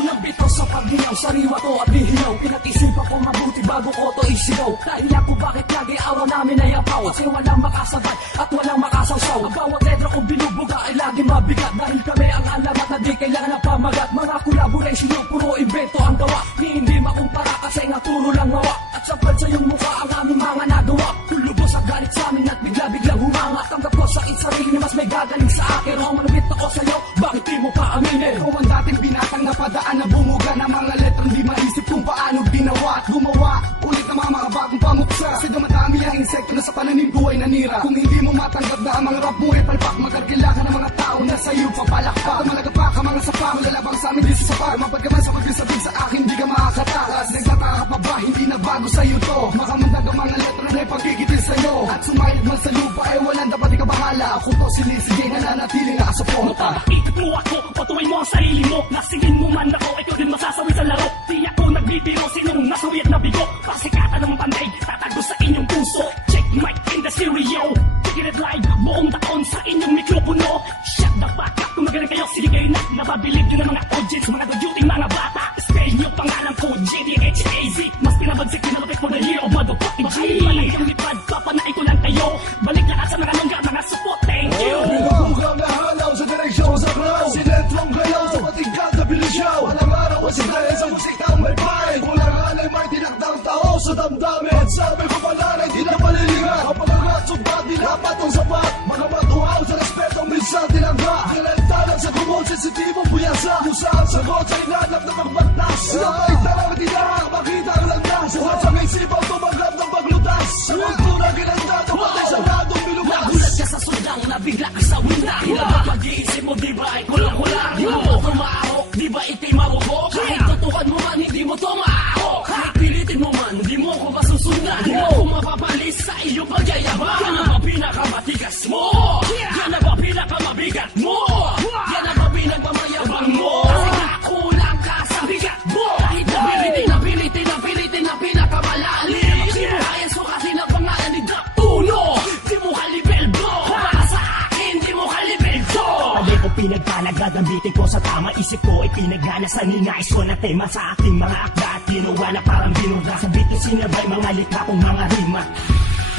Unang bito sa paghingaw, sariwa to at dihilaw. Pinag-isipan ko mabuti bago ko to isigaw. Dahilan ko bakit lagi awa namin ay apaw. Kasi walang makasabat at walang makasawsaw. Ang bawat letra kong binubuga ay lagi mabigat. Dahil kami ang alamat na di kailangan ng pamagat. Mga collaboration yung puro invento ang gawa. Hindi makumpara kasi nga turo lang mawa. At sapat sa iyong mukha ang aming mga nagawa. Kulubos ang galit sa amin at bigla-biglang humanga. Tanggap ko sa sarili na mas may gagaling sa akin. Ang manubit ako sa'yo, bakit di mo pa aminin? Kung ang dating binatang na padaan na bumuga ng mga letrang di maisip kung paano ginawa at gumawa. Ulit na mga bagong pamuksa. Kasi dumadami ang insekto na sa pananim buhay nanira. Kung hindi mo matanggap na ang mga rap mo ay palpak, magkakila ka ng mga tao na sa'yo papalakpak. At malagapak ang mga sapa, malalabang sa amin di sa sapa. Mapad ka man sa pagkasabi sa akin, di ka makakatakas. Nagtataka pa ba, hindi na bago sa'yo to. Makamundag ang mga letra na ipagkikitin sa'yo. At sumayad man sa lupa ay walang dapat ikabahala. Ako to sinisige, nananatili na kasuporta. Ikot mo ako, patuloy mo ang sarili mo. Nasingin mo man ako, ikaw din masasawi sa laro. Di ako nagbibiro, sinong nasawi at nabigo. Pasikatan ng panday, tatago sa inyong puso. Check mic in the stereo. Tikinet live, buong taon sa inyong mikropono. Shut the fuck up, kung magaling kayo, sige kayo na. Napabilib nyo ng mga audience, mga good-duty, mga bata. Spell nyo pangalan ko, JDHAZ. Mas pinabagsik, pinalapit for the year of motherfucking G. Balik yung lipad, papanay ko lang kayo. Balik lakas sa mga longga, mga support, thank you. Pinagbugang nahalaw sa direksyon sa klaw. Sinetrong gayaw sa patigkat na bilisyaw. Walang araw ang sigay sa musikang may pay. Walang alay may tinakdang tao sa damdamin. Sabi ko pala na hindi na paliligat. Ang pag-agat, subat, nilapat ang sapat. Mga matuhaw sa respetong minsan tinangga. Kinagtalag sa kumot, sensitibong puyasa. Kung saan sagot sa inanap na pagbatas. Sila pa'y tarang tinahak, makita ang landas. Sa sang isipaw tumanggap ng paglutas. Sa kultura ginanda, kapatay sa radong bilugas. Nagulat ka sa sundang, nabigla ka sa windang. Hilabot pag-iisip mo, di ba ay kulang-kulang. Di mo to maahok, di ba ito'y marupok. Kahit tutukan mo man, hindi mo to maahok. Kahit pilitin mo man, di mo ko masusundan. Di mo mapapalis sa iyong pagyayabang. Yan ang mga pinakamatigas mo. Yan ang mga pinakamabigat mo. Yan ang mga pinagmamayabang mo. Kasi nakulang ka sa bigat mo. Kahit napilitin na pinakamalalim. Di mo kaya sukatin ang pangalan ni Drop Uno. Di mo kalibel bro. Para sa akin, di mo kalibel bro. Pali ko pinagpalagad ang bitin ko sa tama. Isip ko ay pinagana sa ninais ko na tema sa aking mga akda. At ginawa na parang binura. Sa bitin sinabay mga likha kong mga rima.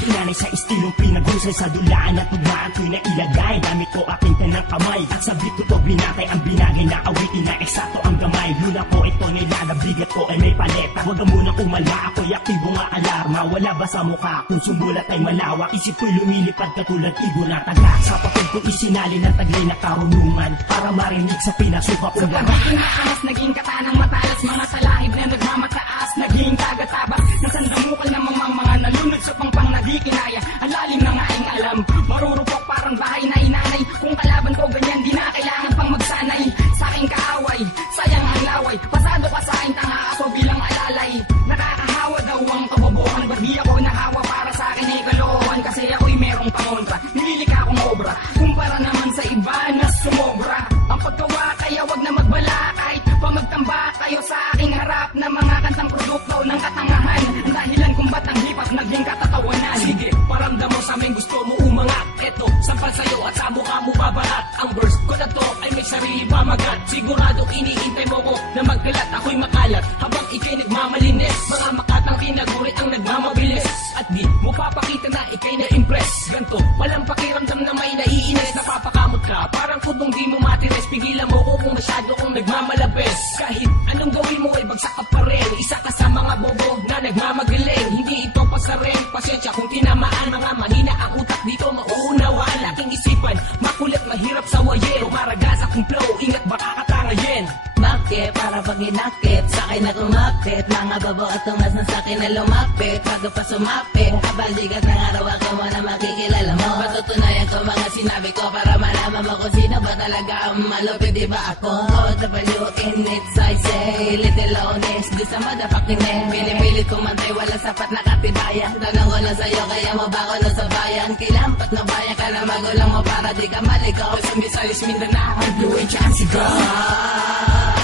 Pinanay sa istilong pinaghusay sa dulaan at tugmaan ko'y nailagay. Damit ko aking tanang kamay at sa beat ko to binatay ang binagay na awitin na eksakto ang gamay. Luna ko ito nilalabigat ko ay may paleta. Huwag ka munang umalma, ako'y aktibo nga alarma. Wala ba sa mukha kung sumulat ay malawak? Isip ko'y lumilipad katulad ibo na taga. Sa patog ko'y isinali ng taglay na karunungan para marinig sa pinasuka kong lahat. Sa pagiging nakamas, naging katanang matalas. Mga salahib na nagmamataas, naging tagatabas. Nasandamukal na mga nalunod sa pangpang na di kinaya. Ang lalim na nga aing alam, marurupok parang bahay na inanay. Kung kalaban ko ganyan, di na kailangan pang magsanay. Sa aking kaaway, sayang ang laway. Pasado ka sa aking tanga ako bilang alalay. Nakakahawa daw ang kabobohan. Ba't di ako nahawa para sa akin ay kalokohan? Kasi ako'y merong pangontra, nililika akong obra. Kumpara naman sa iba na sumobra. Ang pagkawa kaya wag na magbala. Kahit pa magtamba kayo sa aking harap na mga kantang produkto ng katangahan. Ang dahilan kung ba't ang hip-hop naging katatawanan. Sige, paramdam mo sa amin, gusto mo umangat. Eto, sampal sa'yo at sa mukha mo babarat. Ang verse ko na to ay may sarili pamagat. Sigurado iniintay mo ko na magkalat, ako'y makalat. Habang ikay nagmamalinis, mga makatang tinaguri ang nagmamabilis. At di mo papakita na ikay na-impress. Ganto, walang pakiramdam na may naiinis. Napapakamot ka, parang kudong di mo matires. Pigilan mo ko kung masyado kong nagmamalabes. Kahit anong gawin mo ay bagsak ka pa rin. Isa ka sa mga bobo na nagmamagaling. Hindi ito pasarin, pasensya kung tinamaan. Mga mahina ang utak dito, mauunawaan. Aking isipan, makulit, mahirap sawayin. Tumaragas akong flow, ingat baka katangayin. Bakit? Para pag inakit, sa'kin na kumapit. Mga babo at tungas na sa'kin na lumapit. Bago pa sumapit, kabalikat ng araw ako mo na makikilala mo. Patutunayan ko mga sinabi ko para malaman mo kung sino ba talaga ang malupit. Di ba ako? OW in its I say, little honest, do sa motherfucking name. Pinipilit kong mantay, wala sapat na katibayan. Tanong ko lang sa'yo, kaya mo ba ako na sa bayan? Kilampat na bayan ka na magulang mo para di ka maligaw. Sa Misalis Mindanao, doing chance go.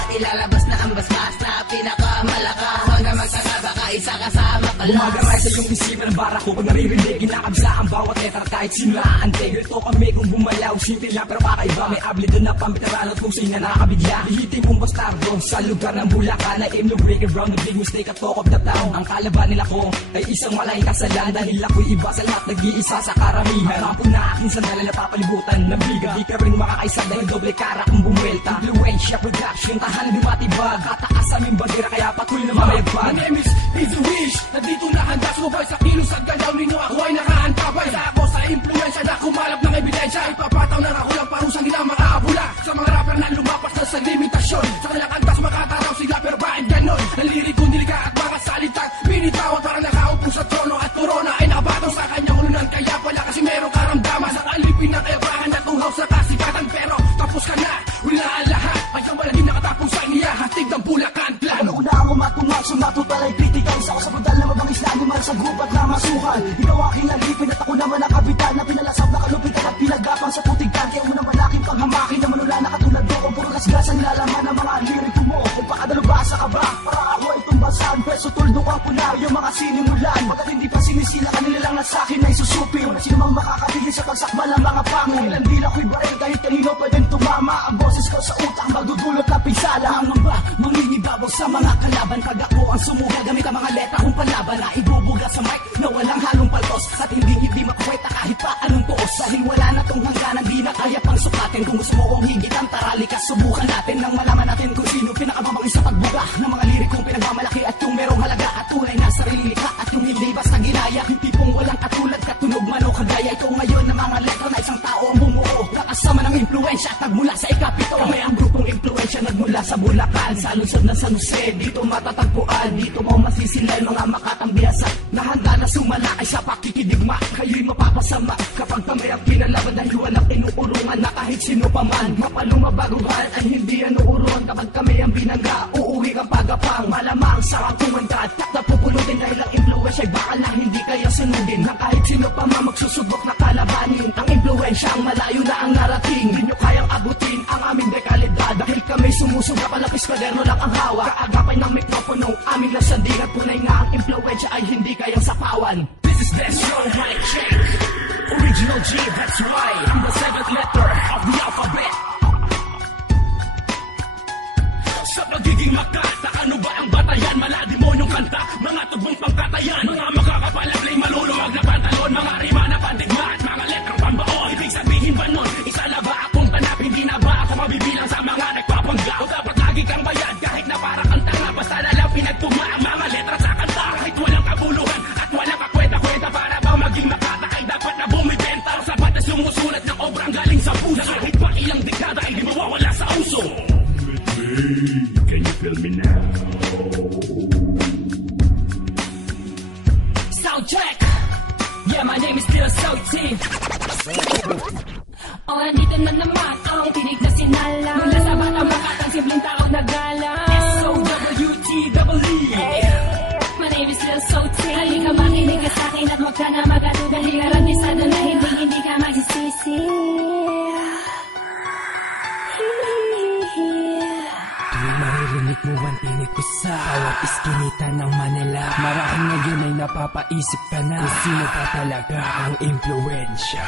Ilalabas na ang basbas na pinakamalakas. Huwag na magsasaba ka, isa kasama ka Bumagaray sa iyong isipan ng bara ko pag naririnig, kinakabsa ang bawat letra kahit sinulaan. Grito kami kung bumalaw, simple lang pero kakaiba. May ablido na pambitaran at kung sa'yo na nakakabigla. Hihiting kong bastardo sa lugar ng Bulacan. I aim to break around the big mistake at talk of the town. Ang kalaban nila ko ay isang malaking kasalan, dahil ako'y iba sa lahat, nag-iisa sa karamihan. Kampo na aking sandala na papalibutan ng biga. Di ka rin makakaisa dahil doble kara kung bumuelta. Influensya production, tahanan di matibag. Kataas aming bandera kaya patuloy na mamayagpag. My name is Easy Wish. Nandito na handa sumabay sa kilos at galaw ninyo. Ako ay nakaantabay. Sa ako sa impluensya na kumalap ng ebidensya. Ipapataw na ako lang parusang nila makaabula. Sa mga rapper na lumapas na sa limitasyon. Sa kanilang kantas makataraw sila pero bakit ganon? Ang lirik kong niliga at mga salitang binitawan para nakaupo sa trono. At corona ay nakabatong sa kanyang ulunan. Kaya pala kasi merong karamdaman. Sa alipin ng ebahan at uhaw sa kasikatan. Pero tapos ka na, wala ang lahat. Ay ang malagim nakatapos sa inihahatid ng Bulacan Plan. Una ako matungat, sumatutal ay critical. Sa kasabadal na mabangis na animal sa gubat na masukal. Ikaw aking alipin at ako naman ang kapitan na pinalasap na kalupitan at pinagapang sa putigkan. Kaya unang malaking panghamakin na manula na katulad mo. Kung puro kasgasan nilalaman ng mga liriko mo. Kung pakadalubasa ka ba, para ako ay tumbasan. Pwesto tuldukan ko na yung mga sinimulan. Pagkat hindi pa sinisila kanila lang na sa'kin ay susupi. Wala sino mang makakatigil sa pagsakmal ng mga pangil. Ilang dila ko'y baril kahit kanino pwedeng tumama. Ang boses ko sa utak magdudulot na pinsala. Ang ba, mangingibabaw sa mga kalaban. Pag ako ang sumuga gamit ang mga letra kong palaban. Na ibubuga sa mic na walang halong paltos. At hindi makuweta kahit pa anong tuos. Dahil wala na tong hangganan, di na kaya pang sukatin. Kung gusto mo kong higitan, tarali ka, subukan natin. Nang malaman natin kung sino pinakababangis sa pagbuga ng mga lirik kong pinagmamalaki. At yung merong halaga at tunay na sarili likha. At yung hindi basta ginaya, yung tipong walang katulad, katunog man o kagaya. Ito ngayon na mga letra na isang tao ang bumuo. Nakasama ng impluensya at nagmula sa ikapito. Kami ang grupong impluensya nagmula sa Bulacan. Sa lungsod na San Jose, dito matatagpuan. Dito mo masisilan mga makatang biyasa na handa na sumalakay sa pakikidigma. Kayo'y mapapasama kapag kami ang pinalaban. Dahil walang inuurungan na kahit sino pa man. Mapalong mabaguhan ay hindi anuuron. Kapag kami ang binangga, uuwi kang pagapang. Malamang sarang kumandad at napupulutin dahil ang impluensya ay bakal na hindi kaya sunodin. Na kahit sino pa man magsusubok na kalabanin. Ang impluensya ang malayo na ang narating. Hindi nyo kayang abutin ang aming dekalidad. Dahil kami sumusuga palapis kaderno lang ang hawa. Kaagapay ng mikroponong aming lasanding. At punay nga ang impluensya ay hindi kayang sapawan. This is best show, mic check. Original G, that's why I'm the seventh letter of the alphabet. Sa pagiging makata, ano ba ang batayan? Malademonyong kanta, mga tugbong pangkatayan. Mga makakapalablay, maluluwag na pantalon. Mga rima na pandigma at mga letrang pambao. Ibig sabihin ba nun, isa na ba akong tanap? Hindi na ba ako mabibilang sa mga nagpapangga? O dapat lagi kang bayad kahit na para kang tanga? Basta na lang pinagtugma ang mga letra sa kanta. Kahit walang kabuluhan at walang kakwenta-kwenta. Para ba maging makata ay dapat na bumibenta. Sapat na sumusulat ng obrang galing sa puso. Kahit pa ilang dekada ay di mawawala sa uso. Can you feel me now? Sound check! Yeah, my name is still Sauti. O nandito na naman ang tinig na sinala. Mula sa batang makatang simpleng tao na gala. S-O-W-T-E-E. My name is Lil Sauti. Halika makinig ka sa'kin at huwag ka na magatugan. Dahil garantisado na hindi ka magsisisi. Maririnig mo ang tinig ko sa bawat iskinita ng Manila. Marahil ngayon ay napapaisip ka na kung sino pa talaga ang impluensya.